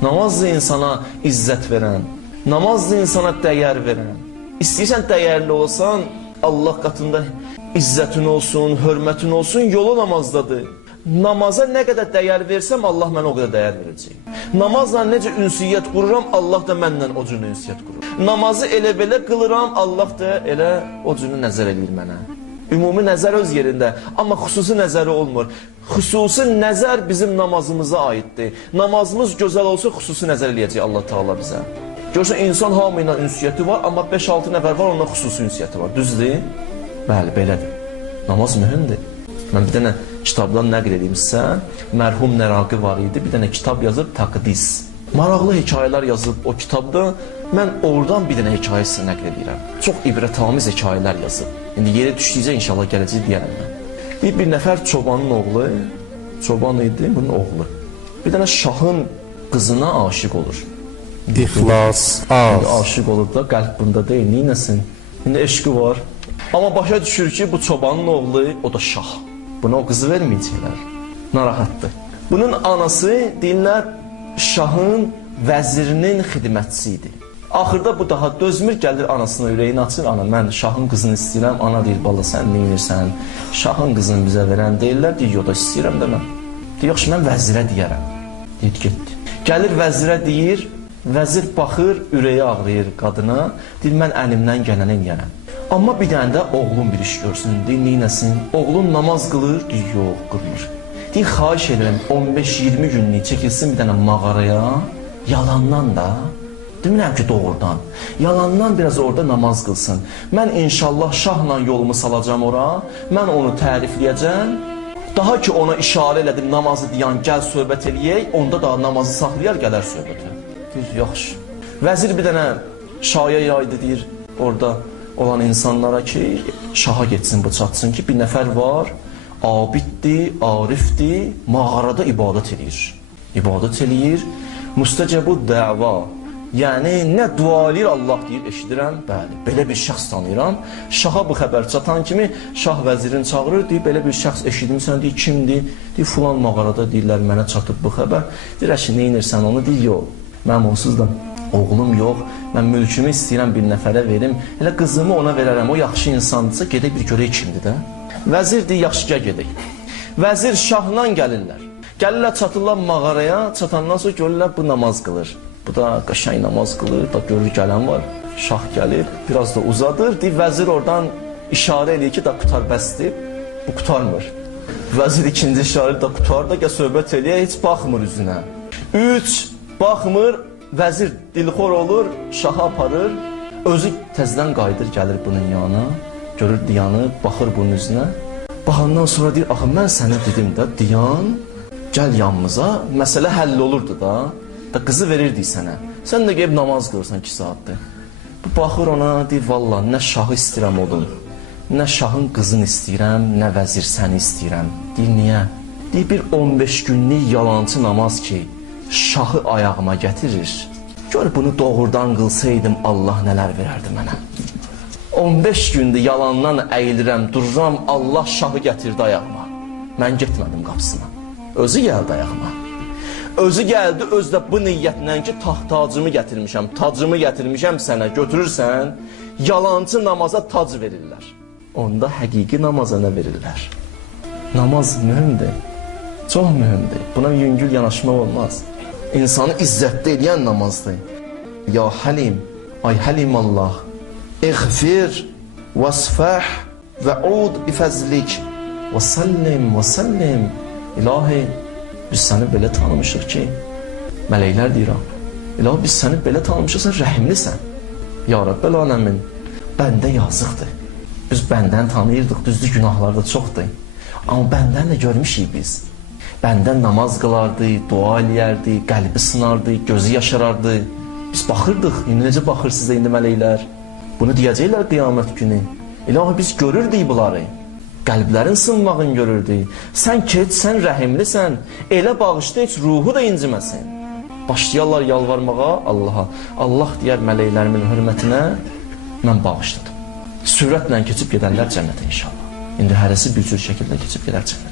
Namazdır insana izzət verən, namazdır insana dəyər verən. İstəyirsən dəyərli olsan, Allah qatında izzətin olsun, hörmətin olsun, yolu namazdadır. Namaza nə qədər dəyər versəm, Allah mənə o qədər dəyər verəcək. Namazla necə ünsiyyət qururam, Allah da məndən o cür ünsiyyət qurur. Namazı elə-belə qılıram, Allah da elə o cür nəzər edir mənə. Ümumi nəzər öz yerində, amma xüsusi nəzəri olmur. Xüsusi nəzər bizim namazımıza aiddir. Namazımız gözəl olsa xüsusi nəzər eləyəcək Allah Teala bizə. Görürsən, insan hamı ilə ünsiyyəti var, amma 5-6 nəfər var, onunla xüsusi ünsiyyəti var. Düzdür? Bəli, belədir. Namaz mühümdür. Mən bir dənə kitabdan nəql edeyim sizə. Mərhum Nəraqi var idi, bir dənə kitab yazıb Təqdis. Maraqlı hekayələr yazıb o kitabda. Mən oradan bir dənə hekayə sizə nəql edirəm. Çox ibrətamiz hekayələr yazıb. İndi yeri düşdükcə inşallah gələcək deyərəm mən. Bir nəfər çobanın oğlu, çoban idi, bunun oğlu. Bir dənə şahın qızına aşiq olur. İxlas, az. Aşiq olur da, qəlb bunda deyil, neynəsin? İndi eşqi var. Amma başa düşür ki, bu çobanın oğlu, o da şah. Buna o qızı verməyəcəklər. Narahatdır. Bunun anası, deyirlər, şahın vəzirinin xidmətçisi idi. Axırda bu daha dözmür, gəlir anasına ürəyini açır. Ana, mən şahın qızını istəyirəm. Ana deyir, bala, sən neyirsən? Şahın qızını bizə verən deyirlər. Deyir, yox da istəyirəm də mən. Deyir, yaxşı, mən vəzirə deyərəm. Deyir, getdi. Gəlir vəzirə deyir. Vəzir baxır, ürəyi ağrıyır qadına. Deyir, mən əlimdən gələni eləyərəm. Amma bir dənə də oğlum bir iş görsün. Deyir, neynəsin? Oğlun namaz qılır. Deyir, yox, qılmır. Deyir, xahiş edirəm, 15-20 günlük çəkilsin bir dənə mağaraya. Yalandan da. Demirəm ki, doğrudan. Yalandan biraz orada namaz qılsın. Mən inşallah şahla yolumu salacam ora. Mən onu tərifləyəcəm. Daha ki ona işarə elədim, namazı deyən, gəl söhbət eləyək. Onda da namazı saxlayar, gələr söhbətə. Deyir, yaxşı. Vəzir bir dənə şaya yaydı, deyir, orada olan insanlara ki, şaha getsin, bu çatsın ki, bir nəfər var, abiddir, arifdir, mağarada ibadət eləyir. İbadət eləyir, müstəcəbu dəva. Yəni, nə dua eləyir, Allah deyir, eşidirəm, bəli, belə bir şəxs tanıyıram. Şaha bu xəbər çatan kimi, şah vəzirini çağırır, deyir, belə bir şəxs eşidimsən, deyir, kimdir? Deyir, filan mağarada deyirlər, mənə çatıb bu xəbər. Deyir, əşi, neynirsən onu? Deyir, yox, mənim onsuz da oğlum yox, mən mülkümü istəyirəm bir nəfərə verim, elə qızımı ona verərəm, o yaxşı insandırsa, gedək bir görək kimdir də. Vəzir deyir, yaxşı, gəl gedək. Vəzir şahla gəlirlər. Gəlirlər, çatırlar mağaraya, çatandan sonra görürlər, bu namaz qılır. Bu da qəşəng namaz qılır, da görür gələn var. Şah gəlir, biraz da uzadır. Deyir, vəzir oradan işarə eləyir ki, da qutar bəsdir. Bu qutarmır. Vəzir ikinci işarə da qutar da, gəl söhbət eləyir, heç baxmır üzünə. 3, baxmır, vəzir dilxor olur, şaha aparır. Özü təzdən qayıdır, gəlir bunun yanına. Görür diyanı, baxır bunun üzünə. Baxandan sonra deyir, axı mən sənə dedim də, diyan, gəl yanımıza, məsələ həll olurdu da. Da qızı verirdik sənə. Sən də gəlib namaz qılırsan 2 saatdır. Bu baxır ona, deyir, valla, nə şahı istəyirəm oğlum, nə şahın qızını istəyirəm, nə vəzir səni istəyirəm. Deyir, niyə? Deyir, bir 15 günlük yalancı namaz ki, şahı ayağıma gətirir. Gör, bunu doğrudan qılsaydım, Allah nələr verərdi mənə. 15 gündür yalandan əyilirəm, dururam, Allah şahı gətirdi ayağıma. Mən getmədim qapısına. Özü gəldi ayağıma. Özü gəldi, özü də bu niyyətlə ki, taxt-tacımı gətirmişəm, tacımı gətirmişəm sənə, götürürsən, yalancı namaza tac verirlər. Onda həqiqi namaza nə verirlər? Namaz mühümdür, çox mühümdür. Buna yüngül yanaşmaq olmaz. İnsanı izzətdə edən namazdır. Ya Həlim, ay Həlim Allah, İğfir, vəsfəh, vəud bifəzlik, və səllim, İlahi, biz səni belə tanımışıq ki, mələklər deyirəm, İlahi, biz səni belə tanımışıqsan, rəhimlisən. Ya Rəbbəl aləmin, bəndə yazıqdır. Biz bəndən tanıyırdıq, düzdür, günahlar da çoxdur. Amma bəndən də görmüşük biz. Bəndən namaz qılardı, dua eləyərdi, qəlbi sınardı, gözü yaşarardı. Biz baxırdıq, indi necə baxır sizə indi mələklər? Bunu deyəcəklər qiyamət günü. İlahi, biz görürdük bunları. Qəlblərin sınmağını görürdü. Sən keç, sən rəhimlisən. Elə bağışda heç ruhu da inciməsin. Başlayarlar yalvarmağa Allaha. Allah deyər mələklərimin hörmətinə, mən bağışladım. Sürətlə keçib gedərlər cənnətə inşallah. İndi hərəsi bir cür şəkildə keçib gedər cənnətə.